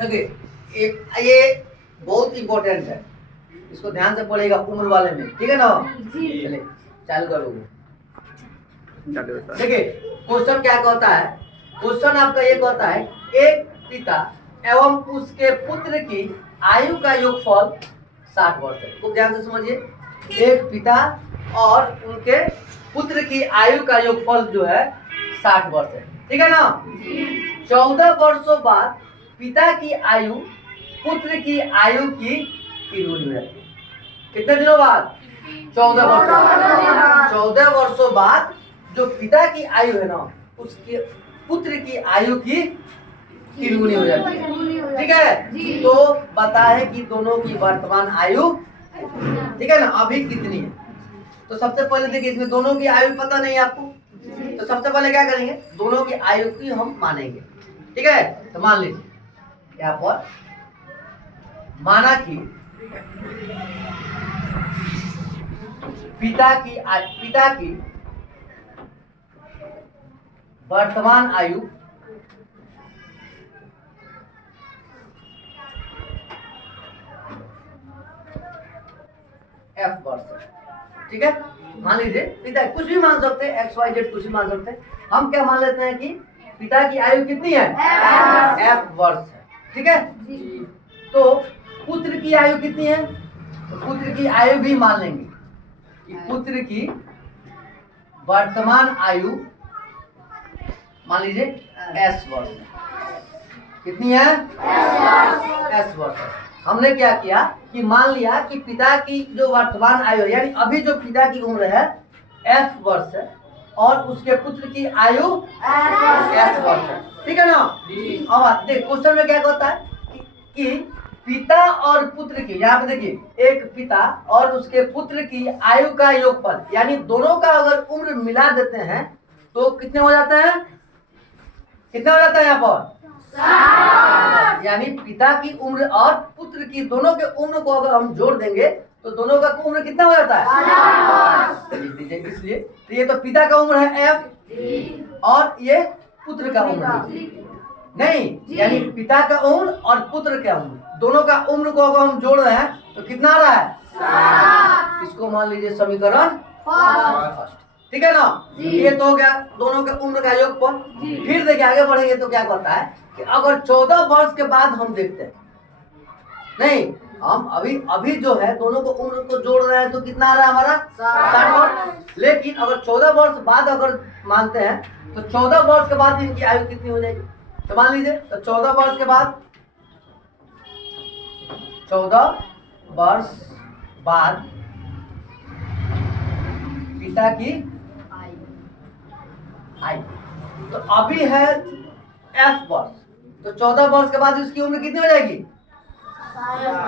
देखिए ये बहुत इंपॉर्टेंट है, इसको ध्यान से पढ़ेगा उम्र वाले में, ठीक है ना। चलिए चालू करोगे। देखिए क्वेश्चन क्या कहता है, क्वेश्चन आपका ये कहता है एक पिता एवं उसके पुत्र की आयु का योगफल 60 वर्ष है। खूब ध्यान से समझिए, एक पिता और उनके पुत्र की आयु का योगफल जो है 60 वर्ष है, ठीक है ना। 14 वर्षों बाद पिता की आयु पुत्र की आयु की तिगुनी हो जाती है। कितने दिनों बाद? 14 वर्षों। 14 वर्षों बाद जो पिता की आयु है ना, उसके पुत्र की आयु की तिगुनी हो जाती है, ठीक है। तो पता है कि दोनों की वर्तमान आयु, ठीक है ना, अभी कितनी है। तो सबसे पहले देखिए, इसमें दोनों की आयु पता नहीं है आपको, तो सबसे पहले क्या करेंगे, दोनों की आयु की हम मानेंगे, ठीक है। तो मान लीजिए यहाँ पर माना कि पिता की वर्तमान आयु F वर्ष है, ठीक है। मान लीजिए पिता, कुछ भी मान सकते हैं, XYZ कुछ भी मान सकते हैं। हम क्या मान लेते हैं कि पिता की आयु कितनी है? F वर्ष है, ठीक है। तो पुत्र की आयु कितनी है? तो पुत्र की आयु भी मान लेंगे कि पुत्र की वर्तमान आयु मान लीजिए S वर्ष है। कितनी है? S वर्ष है। हमने क्या किया कि मान लिया कि पिता की जो वर्तमान आयु है, यानी अभी जो पिता की उम्र है F वर्ष है और उसके पुत्र की आयु S वर्ष है, ठीक है ना। अब देख क्वेश्चन में क्या कहता है कि पिता और पुत्र की, यहाँ पे देखिए एक पिता और उसके पुत्र की आयु का योगफल, यानी दोनों का अगर उम्र मिला देते हैं तो कितने हो जाते हैं? कितना हो जाता है यहाँ पर? 60। यानी पिता की उम्र और पुत्र की दोनों के उम्र को अगर हम जोड़ देंगे तो दोनों का उम्र कितना हो जाता है? इसलिए तो ये तो पिता का उम्र है F और ये पुत्र का उम्र है। नहीं, यानी पिता का उम्र और पुत्र का उम्र, दोनों का उम्र को अगर हम जोड़ रहे हैं तो कितना आ रहा है? इसको मान लीजिए समीकरण फर्स्ट, ठीक है ना। ये तो हो गया दोनों के उम्र का योगफल। फिर देखिए आगे बढ़ेंगे तो क्या कहता है कि अगर 14 वर्ष के बाद हम देखते हैं, नहीं हम अभी जो है दोनों को उम्र को जोड़ रहे हैं तो कितना आ रहा है हमारा? 60 वर्ष। लेकिन अगर 14 वर्ष बाद अगर मानते हैं तो 14 वर्ष के बाद इनकी आयु कितनी हो जाएगी? तो मान लीजिए तो 14 वर्ष के बाद 14 वर्ष बाद पिता की आयु तो अभी है F वर्ष, तो 14 वर्ष के बाद उसकी उम्र कितनी हो जाएगी?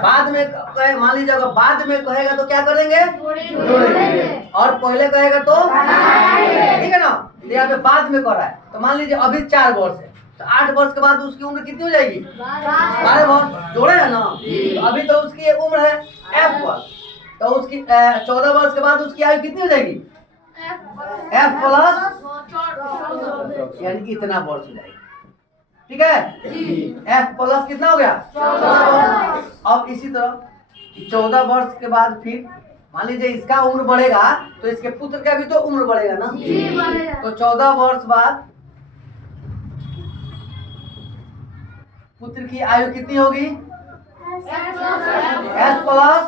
बाद में कहे, मान लीजिए अगर बाद में कहेगा तो क्या करेंगे? जोड़ेंगे। और पहले कहेगा तो, ठीक है ना। यहाँ पे बाद में कर रहा है, तो मान लीजिए अभी 4 वर्ष है तो 8 वर्ष के बाद उसकी उम्र कितनी हो जाएगी? 12 वर्ष। जोड़े है ना। तो अभी तो उसकी उम्र है F वर्ष, तो उसकी 14 वर्ष के बाद उसकी आयु कितनी हो जाएगी? F प्लस, यानी इतना वर्ष हो जाएगी, ठीक है। F प्लस कितना हो गया? 14 वर्ष। अब इसी तरह 14 वर्ष के बाद फिर मान लीजिए इसका उम्र बढ़ेगा तो इसके पुत्र का भी तो उम्र बढ़ेगा ना। तो 14 वर्ष बाद पुत्र की आयु कितनी होगी? S प्लस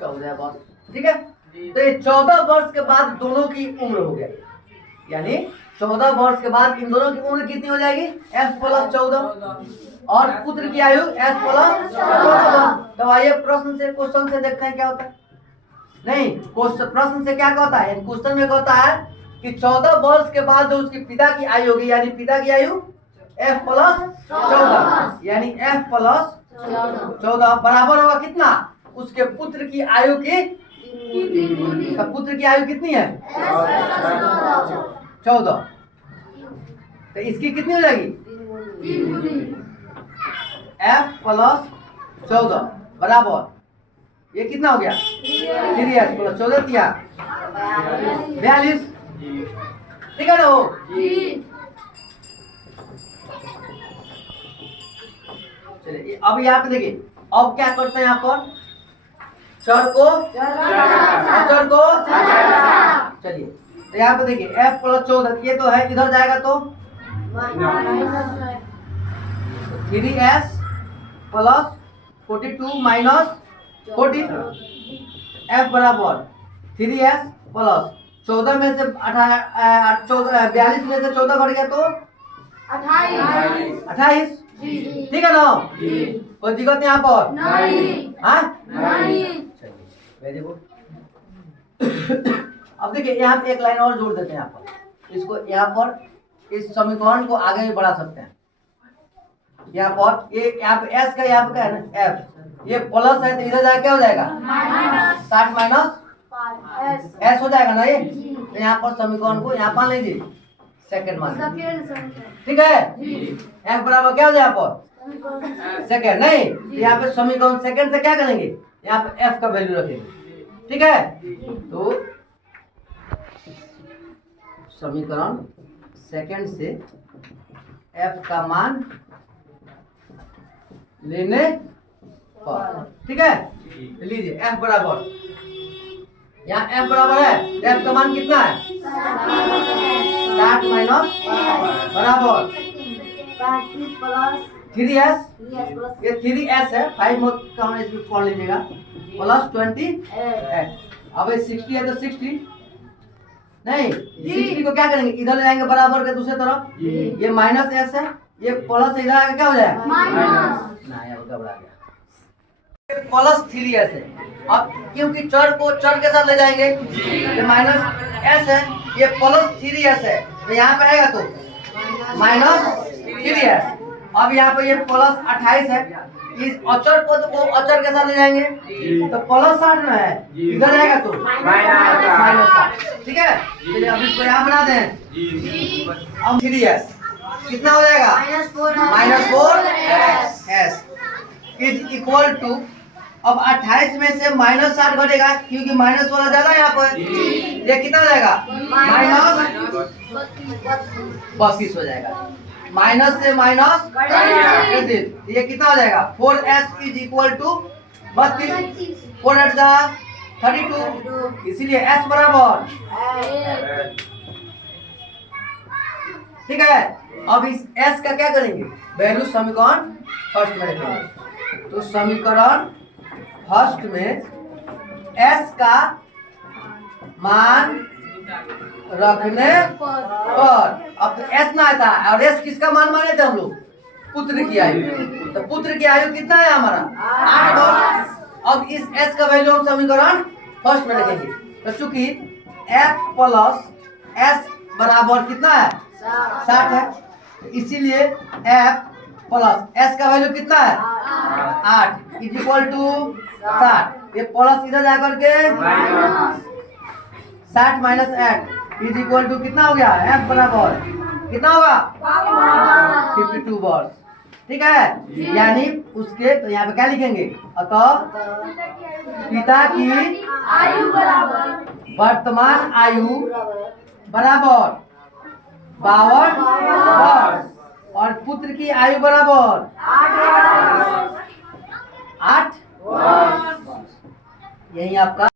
14 वर्ष, ठीक है। तो ये 14 वर्ष के बाद दोनों की उम्र हो गई, यानी 14 वर्ष के बाद इन दोनों की उम्र कितनी हो जाएगी? F प्लस 14 और पुत्र की आयु S प्लस 14। तो आइए प्रश्न से, क्वेश्चन से देखते हैं क्या होता है। नहीं, प्रश्न से क्या कहता है? क्वेश्चन में कहता है कि 14 वर्ष के बाद जो उसकी पिता की आयु होगी, यानी पिता की आयु F प्लस 14, यानी F प्लस 14 बराबर होगा कितना? उसके पुत्र की आयु की, पुत्र की आयु कितनी है? 14। तो इसकी कितनी हो जाएगी? F प्लस 14 बराबर ये कितना हो गया? 3S प्लस 14 दिया 42, ठीक है ना। हो चलिए अब यहाँ पे देखिए, अब क्या करते हैं यहाँ पर, चर को अचर को, चलिए तो यहाँ पे देखिए f प्लस 14 ये तो है, इधर जाएगा तो 3s प्लस 42 माइनस 40, f बराबर 3s प्लस 14 में से 42 में से 14 घट गया तो 28, ठीक है ना, कोई दिक्कत नहीं यहाँ पर, हाँ वेरी गुड। अब देखिए यहाँ पे एक लाइन और जोड़ देते हैं यहाँ पर, इसको यहाँ पर इस समीकरण को आगे भी बढ़ा सकते हैं। यहाँ पर ये यहाँ पे एस का यहाँ पे क्या है ना एफ, ये प्लस है तो इधर जाके क्या हो जाएगा 60 माइनस एस हो जाएगा ना ये, तो यहाँ पर समीकरण को यहाँ पर लीजिए सेकंड मान, ठीक है, एफ बराबर क्या हो जाए यहाँ पर सेकंड, नहीं तो यहाँ पे समीकरण सेकंड से क्या करेंगे, यहाँ पे एफ का वैल्यू रखेंगे, ठीक है। तो समीकरण सेकंड से एफ का मान लेने पर, ठीक है, लीजिए एफ बराबर, यहाँ एफ बराबर है, एफ का मान कितना है 60 माइनस बराबर 3s, ये 3s है, 5 मत कौन इसमें कौन लीजिएगा प्लस 20, अब ये 60 है तो 60 नहीं 60 को क्या करेंगे इधर ले जाएंगे बराबर के दूसरे तरफ, ये माइनस एस है, ये प्लस इधर आके क्या हो जाएगा नहीं, अब घबरा गया, प्लस 3s है। अब क्योंकि चर को चर के साथ ले जाएंगे, ये माइनस एस है, ये प्लस 3s है, तो यहाँ पे आएगा तो माइनस 3s। अब यहाँ पे ये प्लस 28 है, इस अचर पद को अचर के साथ ले जाएंगे तो प्लस 60 में है, इधर जाएगा तो माइनस 60, ठीक है। चलिए अब इसको यहाँ बना दें, अब 3s कितना हो जाएगा -4s इज इक्वल टू, अब 28 में से माइनस 60 घटेगा क्योंकि माइनस वाला ज्यादा है यहाँ पर, ये कितना हो जाएगा -32 हो जाएगा, माइनस से माइनस ये कितना हो जाएगा 4s is equal to 32, 4 at the 32, इसीलिए s बराबर, ठीक है। अब इस s का क्या करेंगे वैल्यू समीकरण फर्स्ट में रखेंगे, तो समीकरण फर्स्ट में s का मान रखने पर, अब तो s ना आता है और s किसका मान माने थे हम लोग पुत्र की आयु, तो पुत्र की आयु कितना है हमारा 8 वर्ष। अब इस s का वैल्यू हम समीकरण फर्स्ट में रखेंगे, तो चूंकि f प्लस s बराबर कितना है 60 है, तो इसीलिए f प्लस s का वैल्यू कितना है 8 इज इक्वल टू 60, ये प्लस इधर जाकर के 60 माइनस 8 इज इक्वल टू कितना हो गया f बराबर कितना होगा 52 वर्ष, ठीक है। यानी उसके तो यहाँ पे क्या लिखेंगे, अतः पिता की वर्तमान आयु बराबर 52 वर्ष और पुत्र की आयु बराबर 8 वर्ष, यही आपका